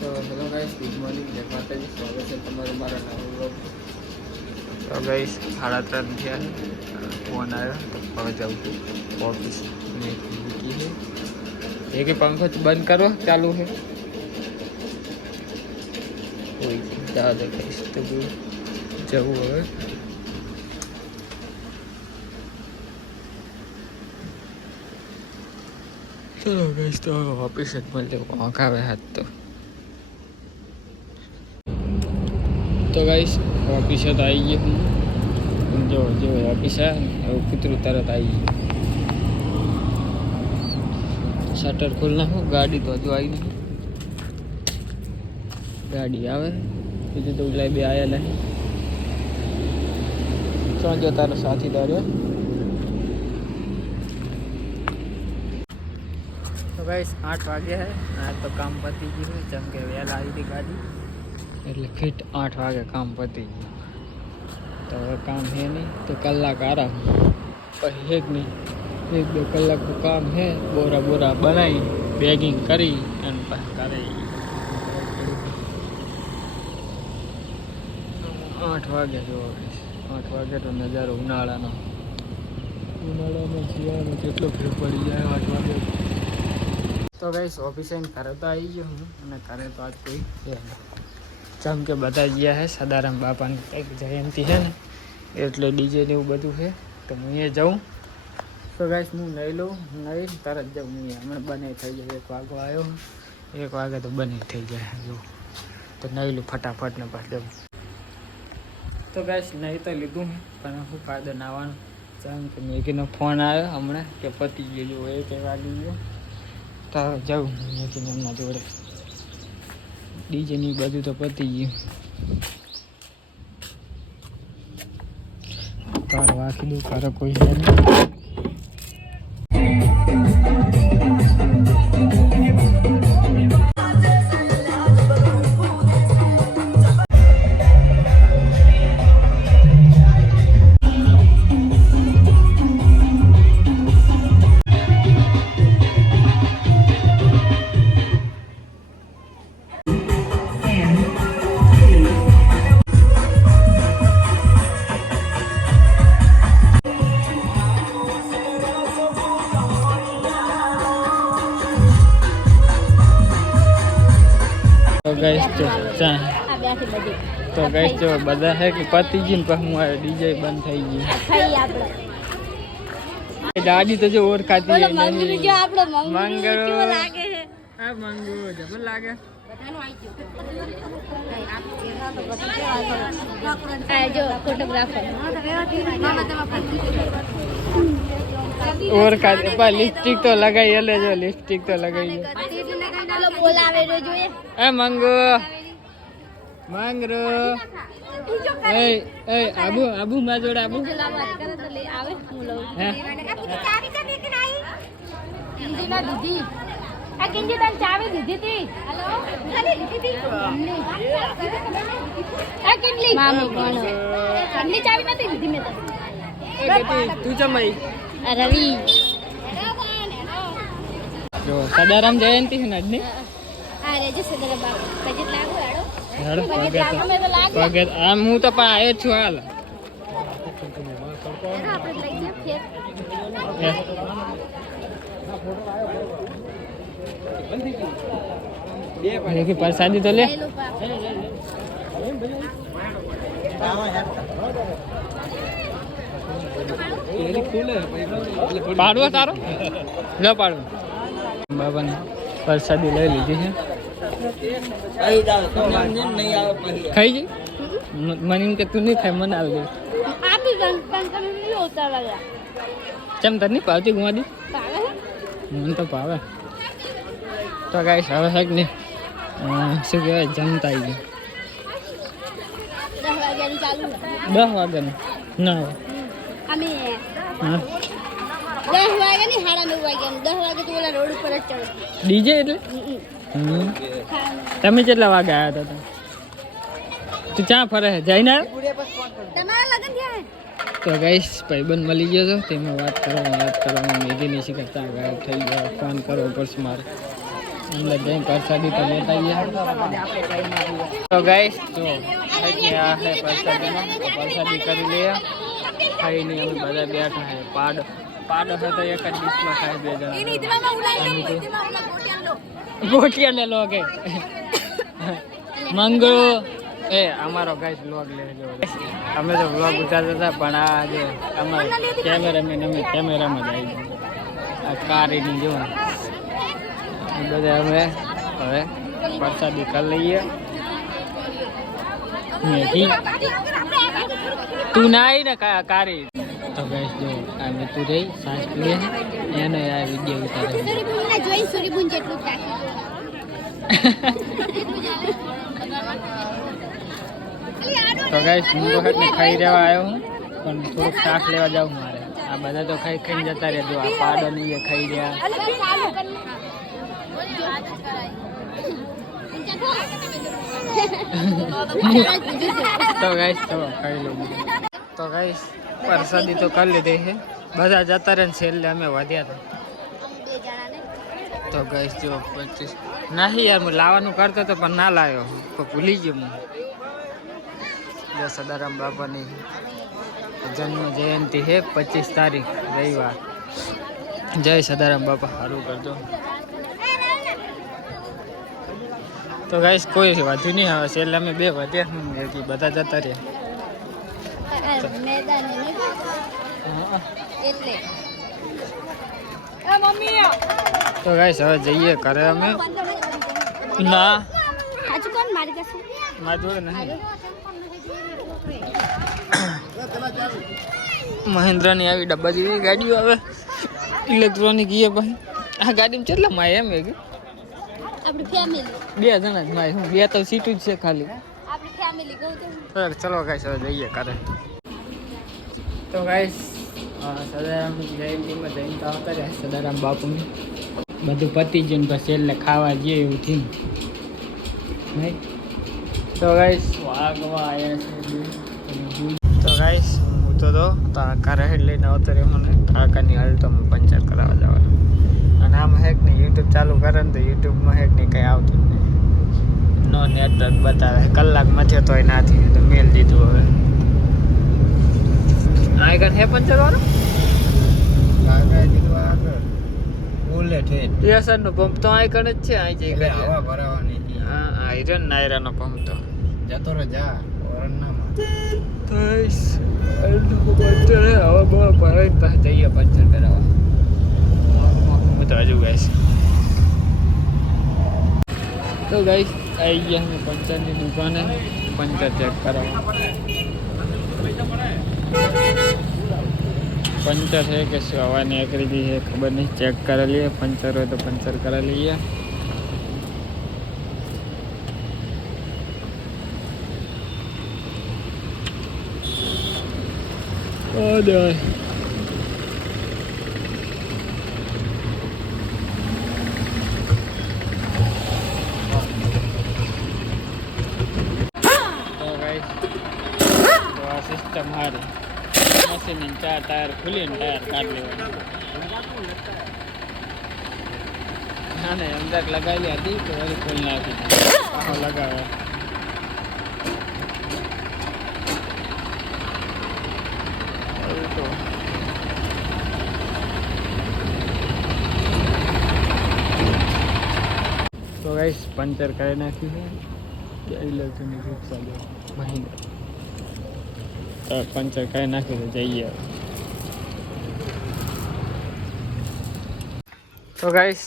તો hello guys, good morning, જય માતાજી. સ્વાગત છે તમારું મારા નવા વ્લોગ. તો ગાઈસ 3:30 થયા છે. ફોન આવ્યો તો હવે જાઉં છું ઓફિસ में की है ये कि पंखा बंद करो चालू है कोई ज़्यादा गाइस तो जाऊँ હવે चलो गाइस तो ऑफिस में जो आवे हाथ तो गाइस ऑफिस तो आई गई हूँ जो जो ऑफिस है वो कुतरू तरत आई शटर खोलना हो गाड़ी तो जो आई नहीं गाड़ी आवे बीजू तो उगला भी आया नहीं समझो तारो साथीदार है तो गाइस 8 वागे है आज तो काम पती गયું है જેમ કે વહેલા આવી હતી ગાડી એટલે ફિટ 8 વાગે કામ પતી ગયું તો હવે કામ है नहीं तो કલાક આરામ પછી એક નહીં 1-2 કલાકનું કામ है બોરા બોરા બનાવી બેગિંગ કરી અને પછી કરે 8 વાગે જો 8 વાગે તો નજારો ઉનાળાનો શિયાળામાં કેટલો ફેર પડી જાય 8 વાગે तो गाइस ऑफिस में घरे तो आई गयो हूँ અને घरे तो आज कोई है नहीं જેમ કે બધા ગયા है सदाराम बापाની એક જયંતિ है ને એટલે ડીજે ને એવું બધું છે તો હું એ જાઉં તો ગાઈસ હું નહીં લઉં નહીં તરત જાઉં હું હમણાં બને થઈ જાય 1 વાગો આવ્યો 1 વાગે તો બને થઈ જાય જો તો નહીં લઉં ફટાફટ ને પાછ જાઉં તો ગાઈસ નહીં તો લીધું પણ હું ફાયદો નાવાનું જેમ કે મેગીનો ફોન આવ્યો હમણાં કે પતી ગયો 1 વાગી ગયો તો જાઉં મેગીને એમના જોડે ડીજેની બાજુ તો પતી ગયું કાર વાંકી દઉં કાર કોઈ છે નહીં तो गाइस जो बदा है कि पति जी पर हूँ डीजे बंद થઈ ગયું દાડી તો જો ઓર ખાતી है मंगरू जो आपलो मंगरू કેવો લાગે છે આ મંગુ જબર લાગે બધાનું આવી ગયું આ જો ફોટોગ્રાફર और का पर लिपस्टिक तो लगाई ले जो लिपस्टिक तो लगाई बोलावे रो જોઈએ ए मंगू मंगरू ए ए आबू आबू मा जोड़ा आबू करे तो ले आवे હું લઉં હે ચાવી તો લેકે आई किंजी ना दीदी आ किंजी तन चावी दीदी थी हेलो खाली दीदी आ किंडली मामी कोण अन्नी चावी નથી દીધી મે તો ए बेटी तू जमाई रवि जो सदाराम जयंती है ना ने अरे जो सदाराम बाप बजट लागो हेडो पगत आ मु तो पण आयो छु हाल આપણે લઈ જા ફેર देखी प्रसादी तो ले पाड़ो तारो न पाड़ो बाबा ने प्रसादी ले लीधी है खाई जी मन के तू नहीं खाई मन आल दे आप भी कंकन नहीं होता लगा चम तर नहीं पावती घुमा दी पावे मन तो पावे तो गाइस હવે છે કે નહીં શું કહેવાય જમતા આવી ગયું 10 વાગ્યાનું ચાલુ 10 વાગ્યાનું ના અમે હા 10 વાગે ની 9:30 વાગ્યાનું 10 વાગે તો ઓલા રોડ ઉપર જ ચડો ડીજે એટલે તમે કેટલા વાગે આવ્યા હતા તું ક્યાં ફરે છે જઈને તમારા લગન થયા હે તો ગાઈસ ભાઈબંધ મળી ગયો તો તેમાં વાત કરવામાં મેગી નહીં કરતા ગાયબ થઈ ગયો ફોન કરો પર્સ મારે અંદર જઈને પ્રસાદી તો લેતા ગયા. તો ગાઈસ જો આ હે પ્રસાદીમાં, તો પ્રસાદી કરી લઈએ. ખાઈને અમે બધા બેઠા હે. પાડો છે તો એક જ ડીશમાં ખાય 2 જણા. ગોટિયા ને લો કે મંગળો એ અમારો ગાઈસ વ્લોગ લેજો. અમે તો વ્લોગ ઉતારતા હતા પણ આ જે અમારા કેમેરામેન અમે કેમેરામાં જ આવી ગયા. આ કારીની જો બધા અમે હવે પ્રસાદી કરી લઈએ. તું ના આવી ને કારી તો ગાઈસ જો આ મીઠું રહી સાસ પીએ એને આ વિડીયો ઉતારે. તો ગાઈસ હું તો ને ખાઈ રહેવા આવ્યો હું પણ થોડુંક શાક લેવા જાઉં મારે. આ બધા તો ખાઈ ખાઈને જતા રહેજો. આ પાડો નહીં એ ખાઈ રહ્યા. તો ગાઈસ તો ખાઈ લઉં. તો ગાઈસ પ્રસાદી તો કરી લીધી છે. બધા જતા રહે ને છેલ્લે અમે વધ્યા હતા. તો ગાઈસ જો 25 નહીં યાર હું લાવવાનું કરતો હતો પણ ના લાવ્યો તો ભૂલી ગયો હું. જય સદારામ બાપાની જન્મ જયંતિ છે 25 તારીખ રવિવાર. જય સદારામ બાપા સારું કરજો. તો ગાઈસ કોઈ વધુ નહીં આવે છેલ્લે અમે 2 વધ્યા બધા જતા રહ્યા. તો ગાઈસ હવે જઈએ ઘરે અમે. ના મારી જોડે નહીં. મહેન્દ્રની આવી ડબ્બા જેવી ગાડીઓ આવે ઇલેક્ટ્રોનિક. એ ભાઈ આ ગાડીમાં કેટલા માય એમ કે આપણી ફેમિલી 2 જણા જ માય. હું 2 તો સીટું જ છે ખાલી આપણી ફેમિલી કહું તો. ચલો ગાઈસ હવે જઈએ ઘરે. તો ગાઈસ સદારામ જયંતિમાં જઈને આવતા રહ્યા સદારામ બાપુની બધું પતી ગયું પછી છેલ્લે ખાવા જઈએ એવું થયું નહીં. તો ગાઈસ વાગવા આવ્યા છે. તો ગાઈસ હું તો ઘરે લઈને આવતો રહ્યો. મને કાકાની અલ્ટોમાં પંચર કરાવવા જવાનું. અને આમ હેક ને યુટ્યુબ ચાલુ કરે ને તો યુટ્યુબમાં હેક ને કંઈ આવતું જ નહીં. નો નેટવર્ક બતાવે. કલાકમાં થયો તોય ના થયું તો મેલ દીધું. હવે આગળ હે પંચર વાળો નો પંપ તો આગળ જ છે. અહીં જઈ હવા ભરાવાની. હા આયરન નાયરાનો પંપ તો જતો રહે જા પંચર હે. હવે બહુ ભરાઈ પાસે જઈએ પંચર કરાવવા. હું તો હજુ ગાઈશ. તો ગાઈશ આવી ગયા અમે પંચરની દુકાને પંચર ચેક કરાવવા. પંચર છે કે શું હવા નીકળી ગઈ છે ખબર નહીં. ચેક કરી લઈએ. પંચર હોય તો પંચર કરાવી લઈએ. સિસ્ટમ હારી મશીન 4 ટાયર ખુલીને ટાયર કાઢી લેવાનું. ના ના અંદર લગાવેલી હતી તો વળી ખોલ નાખી લગાવે. તો ગાઈસ પંચર કરી નાખ્યું છે. ઇલેક્ટ્રોનિક રિક્ષા જો મહિન્દ્રા પંચર કરી નાખ્યું તો જઈએ. તો ગાઈસ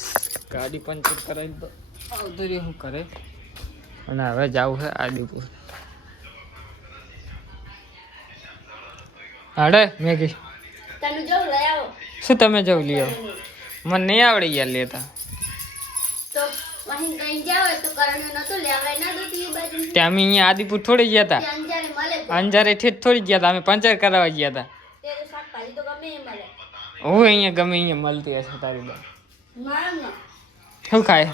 ગાડી પંચર કરાવી તો આવતો રહ્યો શું કરે. અને હવે જવું છે આદિપુર. હાડે મેગી શું તમે જવું લઈ આવો. મને નહીં આવડે યાર લેતા. ત્યાં અમે અહીંયા આદિપુર થોડી ગયા હતા. અંજારે ઠેઠ થોડી ગયા હતા. અમે પંચર કરાવવા ગયા હતા. હું અહીંયા ગમે અહીંયા મળતી હશે તારી બા. શું ખાય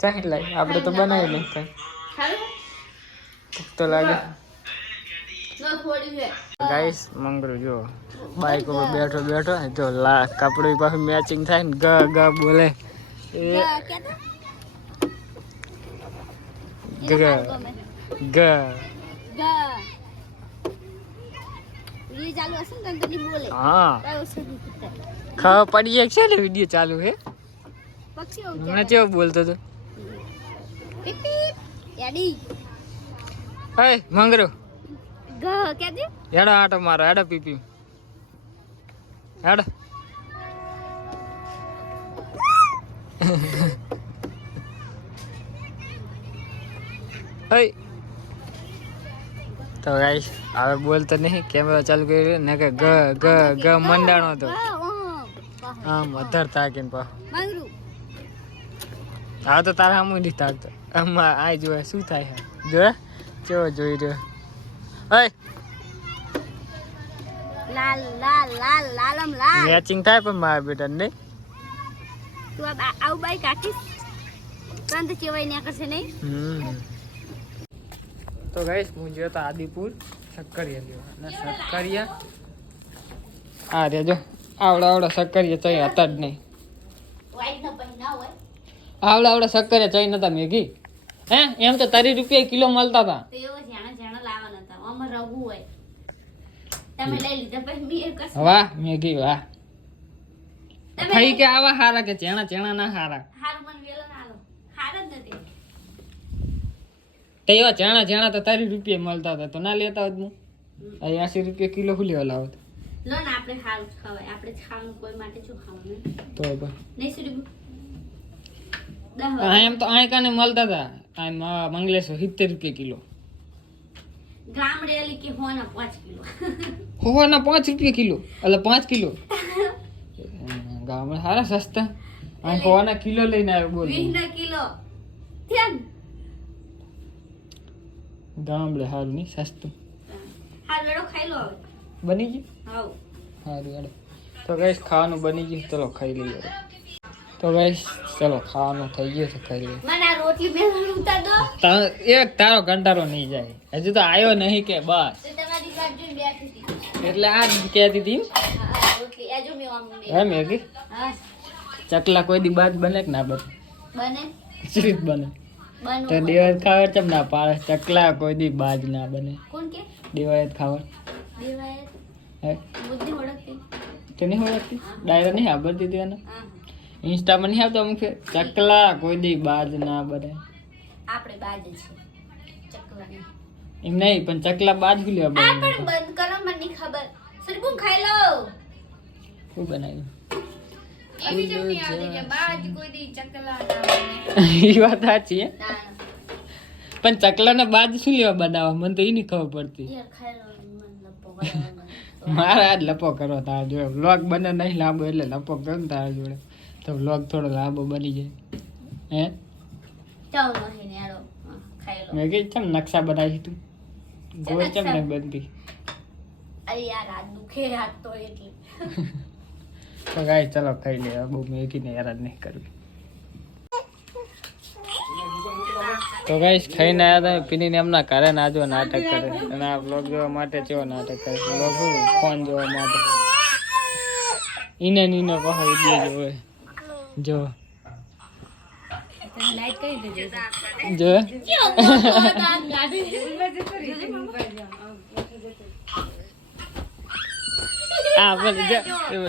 ચાહી લાય. આપણે તો બનાવી લઈ કઈ તો લાગે. ગાઈસ મંગળું જો બાઈક ઉપર બેઠો જો કપડું પાછું મેચિંગ થાય ને ગ ગ બોલે ગ ગ હા ખબર પડી જાય છે ને વિડીયો ચાલુ હે હમણાં કેવો બોલતો હતો હે મંગરો હેડો આટો મારો હેડો પીપી હેડો હઈ તો ગાઈસ હવે બોલતો નહીં કેમેરા ચાલુ કર્યો ને કે ગ ગ ગ મંડાણો હતો આમ અધર તાકીને પા હા તો તારા આમ નહીં થાકતો આમાં આ જોવે શું થાય છે જોવે કેવો જોઈ રહ્યો હઈ લાલ લાલ લાલ લાલમ લાલ મેચિંગ થાય પણ મારા બેટા નહીં તું આવ બાઈ કાઠી કંદ ચેવાઈ ને કરશે નહીં તો ગાઈસ હું ગયો તો આદિપુર શક્કરિયા લેવા અને શક્કરિયા આ રે જો આવડા શક્કરિયા ચઈ હતા જ નહીં આવડા શક્કરિયા ચઈ નતા મેઘી હે એમ તો 30 રૂપિયા કિલો મળતા હતા વાહ મેઘી વાહ ખાઈ કે આવા હારા કે ચેણા ના હારા તો એવા ચેણા તો 30 રૂપિયા મળતા હતા તો ના લેતા હોત હું 80 રૂપિયા કિલો ખુલી લાવત લો ને આપણે હારું ખવાય આપણે ખાવાનું કોઈ માટે શું ખાવાનું તો નહીં સુરી એમ તો આ કાને મળતા હતા આ મંગલેશ્વર 70 રૂપિયા કિલો ગામડેલી કે હોના 5 કિલો હોના 5 રૂપિયા કિલો એટલે 5 કિલો ગામડે હારા સસ્તા આ હોના કિલો લઈને આવ્યો બોલ 20 કિલો થયા ગામડે હારું નહીં સસ્તું હાલ વેડો ખાઈ લો હવે બની ગયું હાઉ હારું હેડો તો ગાઈસ ખાવાનું બની ગયું ચલો ખાઈ લઈએ તો ગાઈસ ચલો ખાવાનું થઈ ગયું છે ખાઈ લઈએ મને આ રોટલી બેસણ ઉતાર દો એક તારો કંટારો નહીં જાય હજુ તો આવ્યો નહીં કે બસ તો તમારી વાત જોઈ બેઠી હતી એટલે આ કહેતી હતી હા રોટલી આ જો મે આમ હે મેગી હા ચકલા કોઈ દી બાદ બને કે ના બને બને ચીજ બને બનો તો દેવાયત ખાવડ ચમ ના પાડે ચકલા કોઈ દી બાજ ના બને કોણ કે દેવાયત ખાવડ દેવાય હે બુદ્ધિ ઓળખતી તો નહીં ઓળખતી ડાયરો નહીં આવડતી હતી એને હા ઇન્સ્ટામાં નહીં આવતો અમુક ચકલા કોઈ દી બાજ ના બને આપણે બાજ છે ચકલા નહીં એમ નહીં પણ ચકલા બાજ ભી લેવા આ બને પણ બંધ કરો મને નહીં ખબર સરબું ખાઈ લો શું બનાવ્યું એવી જેમ નહીં આવતી કે બાજ કોઈ દી ચકલા ના બને એ વાત સાચી હે ના પણ ચકલાને બાજ શું લેવા બનાવવા મને તો એ નહીં ખબર પડતી યાર ખાઈ લો મને લપો કરાવવાનો મારા આજ લપો કરો તારા જોડે વ્લોગ બને નહીં લાંબો એટલે લપો કરો ને તારા જોડે તો વ્લોગ થોડો લાંબો બની જાય હે ચાલો નહીં ને આડો ખાઈ લો મેં કીધું ચમ નકશા બનાવી તું ગોળ ચમ નહીં બનતી અરે યાર આ દુખે હાથ તો એટલે તો ગાય ચલો ખાઈ લે બહુ મેગીને હેરાન નહીં કરવી તો ગાઈસ ખાઈને આવ્યા હતા પીનીને એમના ઘરે ના જો નાટક કરે અને આ બ્લોગ જોવા માટે કેવો નાટક કરે બ્લોગ ફોન જોવા માટે ઈને નીનો કહો વિડીયો જોવે જો લાઈટ કરી દેજે જો આ બોલ જો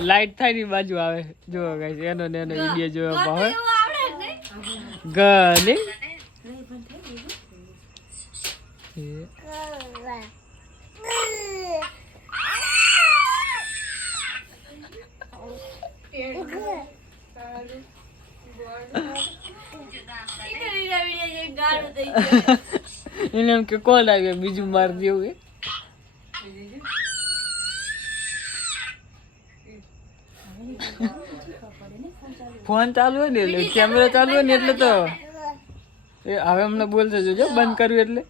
લાઈટ થાય ની બાજુ આવે જો ગાઈસ એનો ને એનો વિડીયો જોવા પાવે ગને એને એમ કે કોણ આવ્યું બીજું માર દેવું ફોન ચાલુ હોય ને એટલે કેમેરા ચાલુ હોય ને એટલે તો એ હવે અમને બોલતો જોજો બંધ કર્યું એટલે